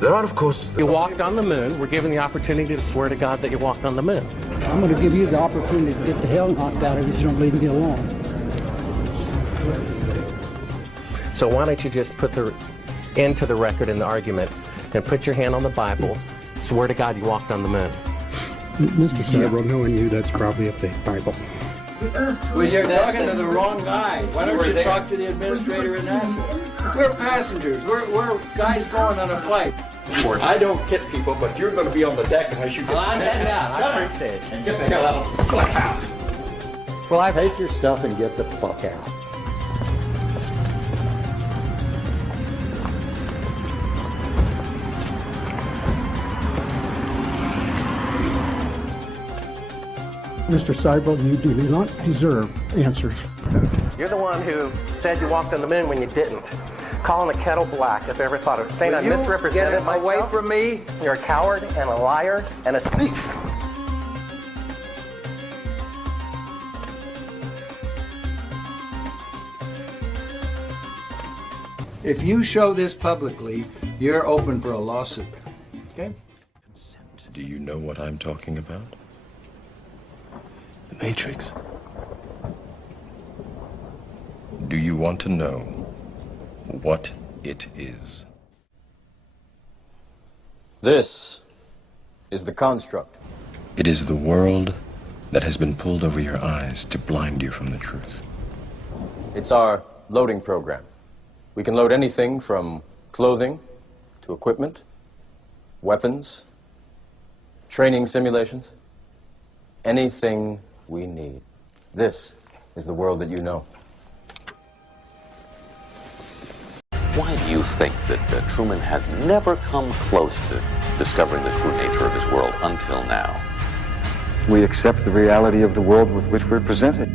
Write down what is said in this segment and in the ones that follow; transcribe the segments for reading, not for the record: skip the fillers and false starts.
There are, of course... You walked on the moon. We're given the opportunity to swear to God that you walked on the moon. I'm going to give you the opportunity to get the hell knocked out of you if you don't leave me alone. So why don't you just put the end to the record in the argument and put your hand on the Bible, swear to God you walked on the moon. Mr. Several, knowing you, that's probably a fake Bible. Well, you're talking to the wrong guy. Why don't you talk to the administrator at NASA? We're passengers. We're guys going on a flight. I don't hit people, but you're going to be on the deck unless you get I'm heading out. I appreciate it. and get the hell out of the house. Well, Take your stuff and get the fuck out. Mr. Several, you do not deserve answers. You're the one who said you walked on the moon when you didn't. Calling the kettle black if I ever thought of it. Saying I misrepresented myself. Away from me. You're a coward and a liar and a thief. If you show this publicly, you're open for a lawsuit. Okay? Do you know what I'm talking about? The Matrix. Do you want to know what it is? This is the construct. It is the world that has been pulled over your eyes to blind you from the truth. It's our loading program. We can load anything from clothing to equipment, weapons, training simulations, anything we need. This is the world that you know. Why do you think that Truman has never come close to discovering the true nature of his world until now? We accept the reality of the world with which we're presented.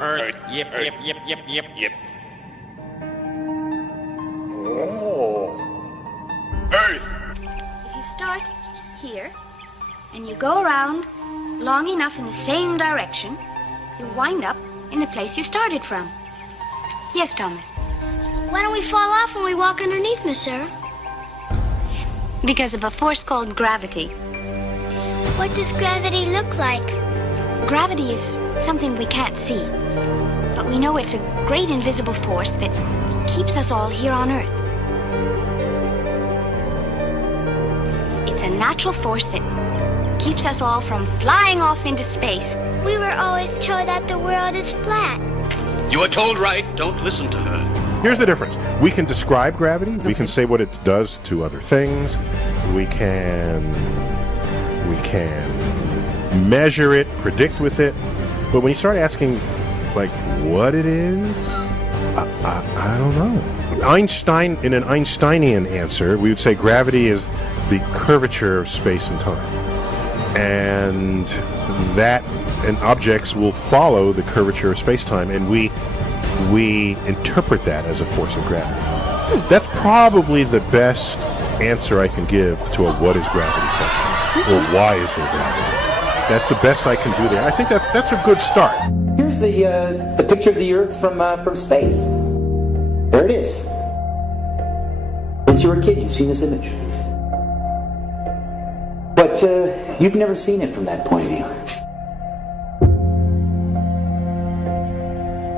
Earth, yep. Oh. Earth. If you start here, and you go around long enough in the same direction, you wind up in the place you started from. Yes, Thomas? Why don't we fall off when we walk underneath, Miss Sarah? Because of a force called gravity. What does gravity look like? Gravity is something we can't see, but we know it's a great invisible force that keeps us all here on Earth. It's a natural force that keeps us all from flying off into space. We were always told that the world is flat. You were told right. Don't listen to her. Here's the difference. We can describe gravity. We can say what it does to other things. We can measure it, predict with it. But when you start asking, like, what it is, I don't know. Einstein, in an Einsteinian answer, we would say gravity is the curvature of space and time. And objects will follow the curvature of space-time, and we interpret that as a force of gravity. That's probably the best answer I can give to a what is gravity question, or why is there gravity. That's the best I can do there. I think that's a good start. There's the picture of the Earth from space. There it is. Since you were a kid, you've seen this image. But you've never seen it from that point of view.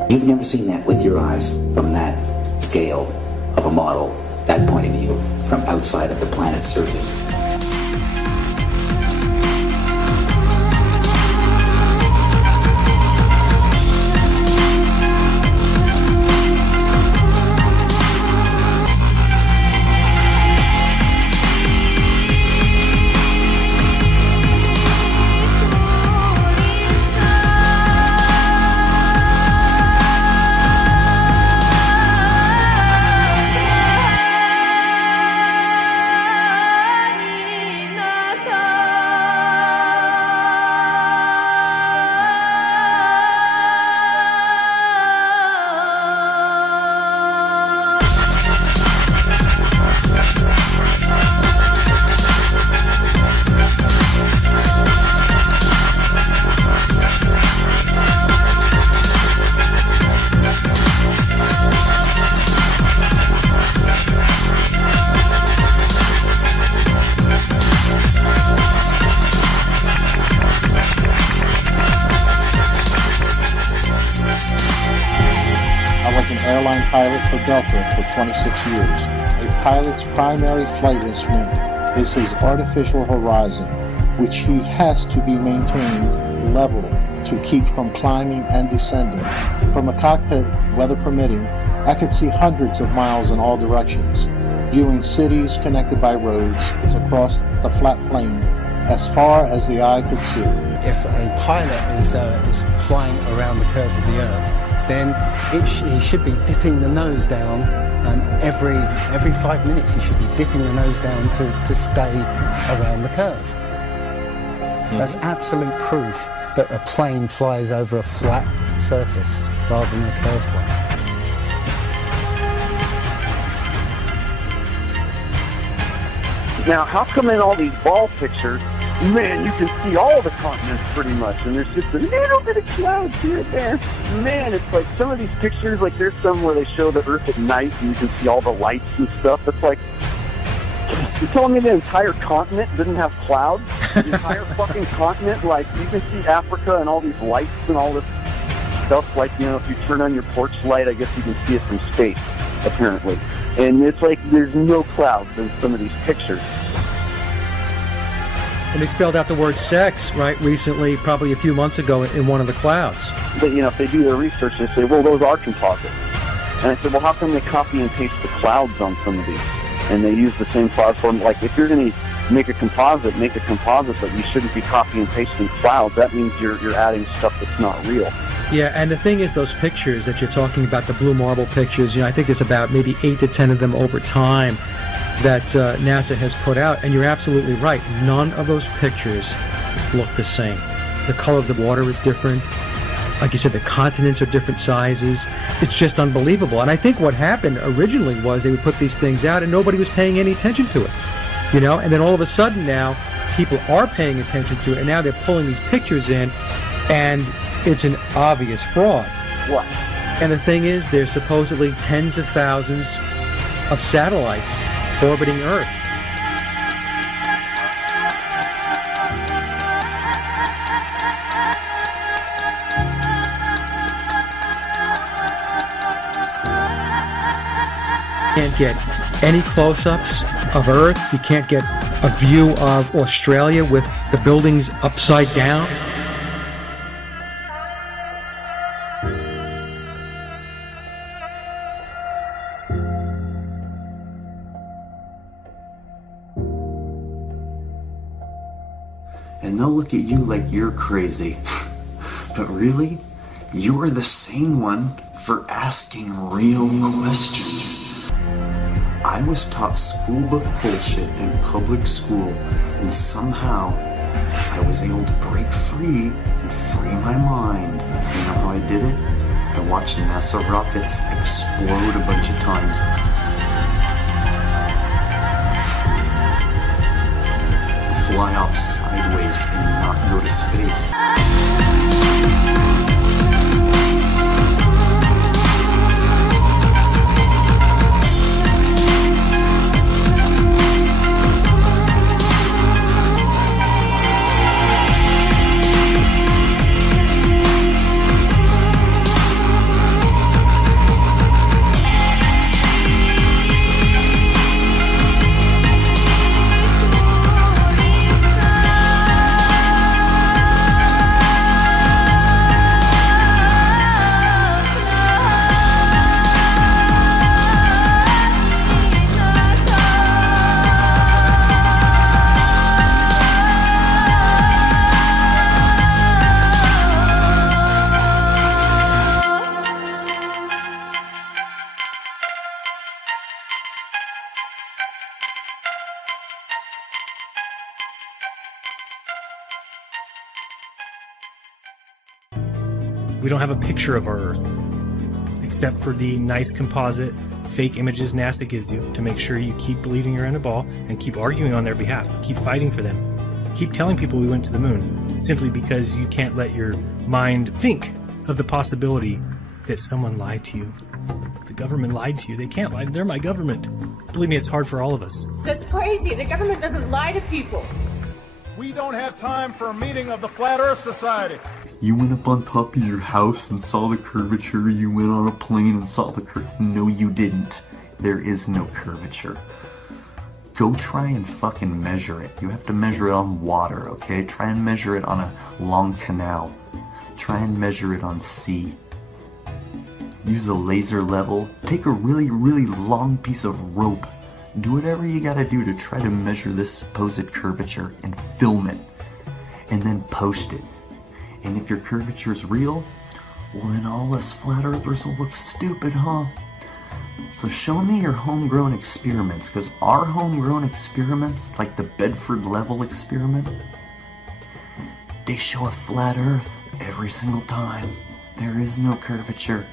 You've never seen that with your eyes from that scale of a model, that point of view, from outside of the planet's surface. Pilot for Delta for 26 years. A pilot's primary flight instrument is his artificial horizon, which he has to be maintained level to keep from climbing and descending. From a cockpit, weather permitting, I could see hundreds of miles in all directions, viewing cities connected by roads across the flat plain as far as the eye could see. If a pilot is flying around the curve of the Earth, then he should be dipping the nose down, and every 5 minutes he should be dipping the nose down to stay around the curve. That's absolute proof that a plane flies over a flat surface rather than a curved one. Now, how come in all these ball pictures, man, you can see all the continents pretty much, and there's just a little bit of clouds here and there. Man, it's like some of these pictures, like there's some where they show the Earth at night and you can see all the lights and stuff. It's like, you're telling me the entire continent didn't have clouds? The entire fucking continent, like you can see Africa and all these lights and all this stuff, like, you know, if you turn on your porch light, I guess you can see it from space, apparently. And it's like there's no clouds in some of these pictures. And they spelled out the word sex, right, recently, probably a few months ago, in one of the clouds. But, you know, if they do their research, they say, well, those are composites. And I said, well, how come they copy and paste the clouds on some of these? And they use the same cloud form. Like, if you're going to make a composite, but you shouldn't be copying and pasting clouds. That means you're adding stuff that's not real. Yeah, and the thing is, those pictures that you're talking about, the blue marble pictures, you know, I think there's about maybe 8 to 10 of them over time that NASA has put out, and you're absolutely right. None of those pictures look the same. The color of the water is different. Like you said, the continents are different sizes. It's just unbelievable. And I think what happened originally was they would put these things out and nobody was paying any attention to it. You know, and then all of a sudden now people are paying attention to it, and now they're pulling these pictures in, and it's an obvious fraud. What? And the thing is, there's supposedly tens of thousands of satellites orbiting Earth. You can't get any close-ups of Earth. You can't get a view of Australia with the buildings upside down. And they'll look at you like you're crazy. But really, you're the sane one for asking real questions. I was taught schoolbook bullshit in public school, and somehow I was able to break free and free my mind. You know how I did it? I watched NASA rockets explode a bunch of times. Fly off sideways and not go to space. We don't have a picture of our Earth, except for the nice composite fake images NASA gives you to make sure you keep believing you're in a ball and keep arguing on their behalf, keep fighting for them, keep telling people we went to the moon, simply because you can't let your mind think of the possibility that someone lied to you. The government lied to you. They can't lie. They're my government. Believe me, it's hard for all of us. That's crazy. The government doesn't lie to people. We don't have time for a meeting of the Flat Earth Society. You went up on top of your house and saw the curvature. You went on a plane and saw the curvature. No, you didn't. There is no curvature. Go try and fucking measure it. You have to measure it on water, okay? Try and measure it on a long canal. Try and measure it on sea. Use a laser level. Take a really, really long piece of rope. Do whatever you gotta do to try to measure this supposed curvature and film it. And then post it. And if your curvature is real, well then all us flat earthers will look stupid, huh? So show me your homegrown experiments, because our homegrown experiments, like the Bedford level experiment, they show a flat earth every single time. There is no curvature.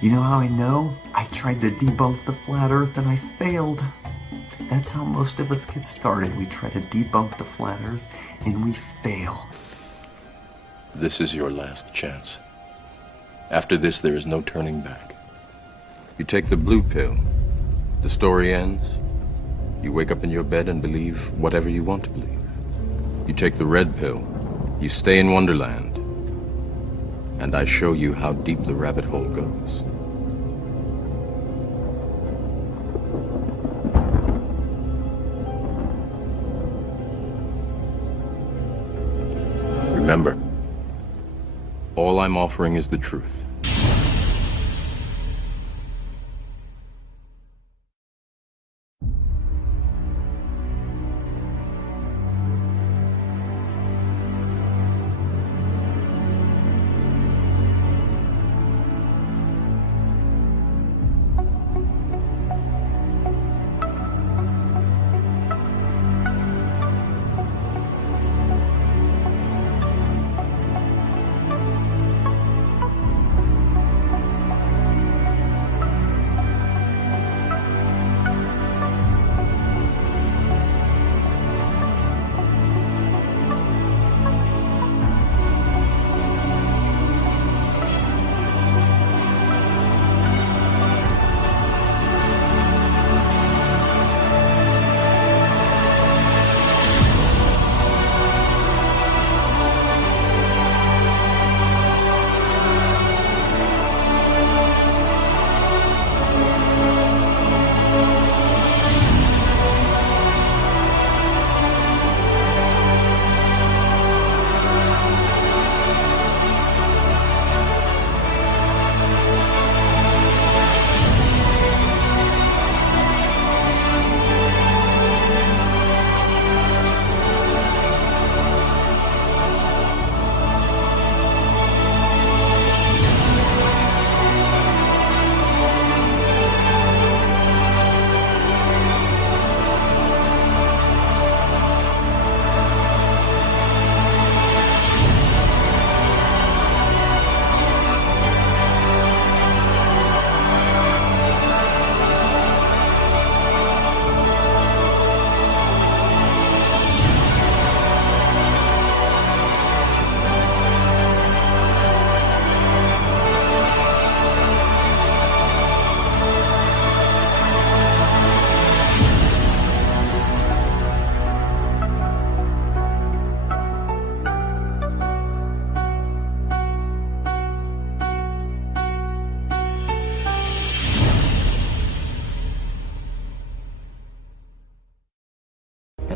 You know how I know? I tried to debunk the flat earth and I failed. That's how most of us get started. We try to debunk the flat earth and we fail. This is your last chance. After this, there is no turning back. You take the blue pill. The story ends. You wake up in your bed and believe whatever you want to believe. You take the red pill. You stay in Wonderland. And I show you how deep the rabbit hole goes. Remember, all I'm offering is the truth.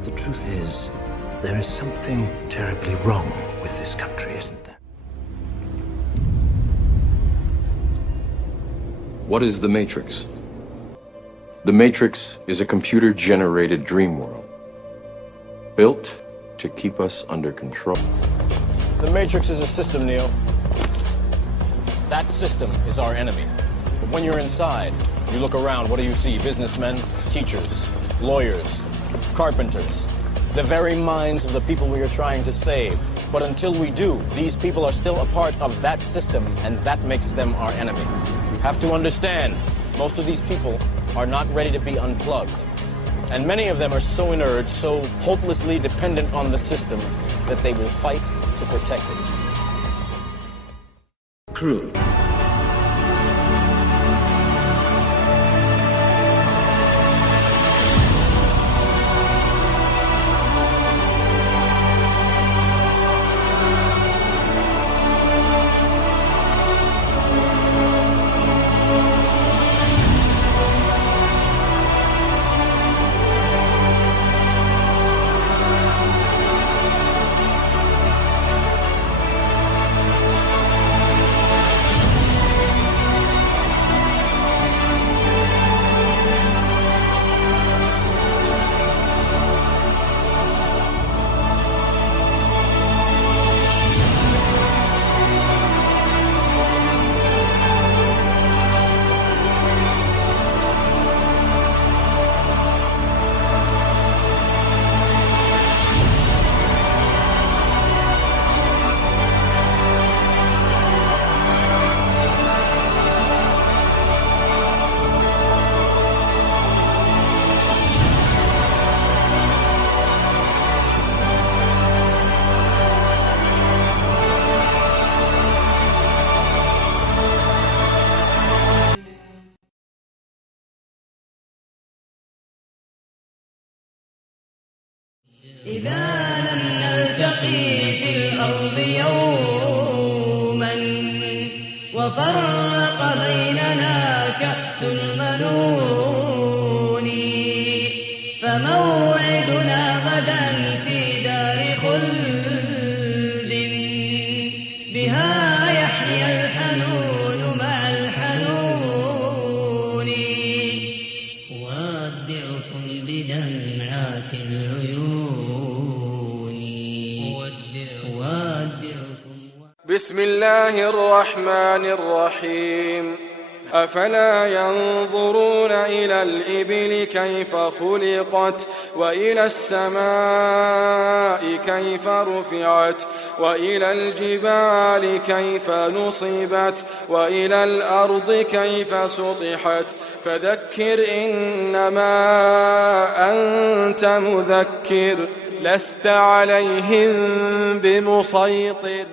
The truth is, there is something terribly wrong with this country, isn't there? What is the Matrix? The Matrix is a computer-generated dream world, built to keep us under control. The Matrix is a system, Neo. That system is our enemy. But when you're inside, you look around, what do you see? Businessmen, teachers, lawyers, carpenters, the very minds of the people we are trying to save. But until we do, these people are still a part of that system, and that makes them our enemy. You have to understand, most of these people are not ready to be unplugged. And many of them are so inert, so hopelessly dependent on the system, that they will fight to protect it. Cruel. إذا لم نلتقي في الأرض يوما وفرق بيننا كأس المنون فموعدنا غدا في دار خلد بها يحيا الحنون مع الحنون وأودعكم بدمعات العيون. بسم الله الرحمن الرحيم. أفلا ينظرون إلى الإبل كيف خلقت وإلى السماء كيف رفعت وإلى الجبال كيف نصبت وإلى الأرض كيف سطحت فذكر إنما أنت مذكر لست عليهم بمسيطر.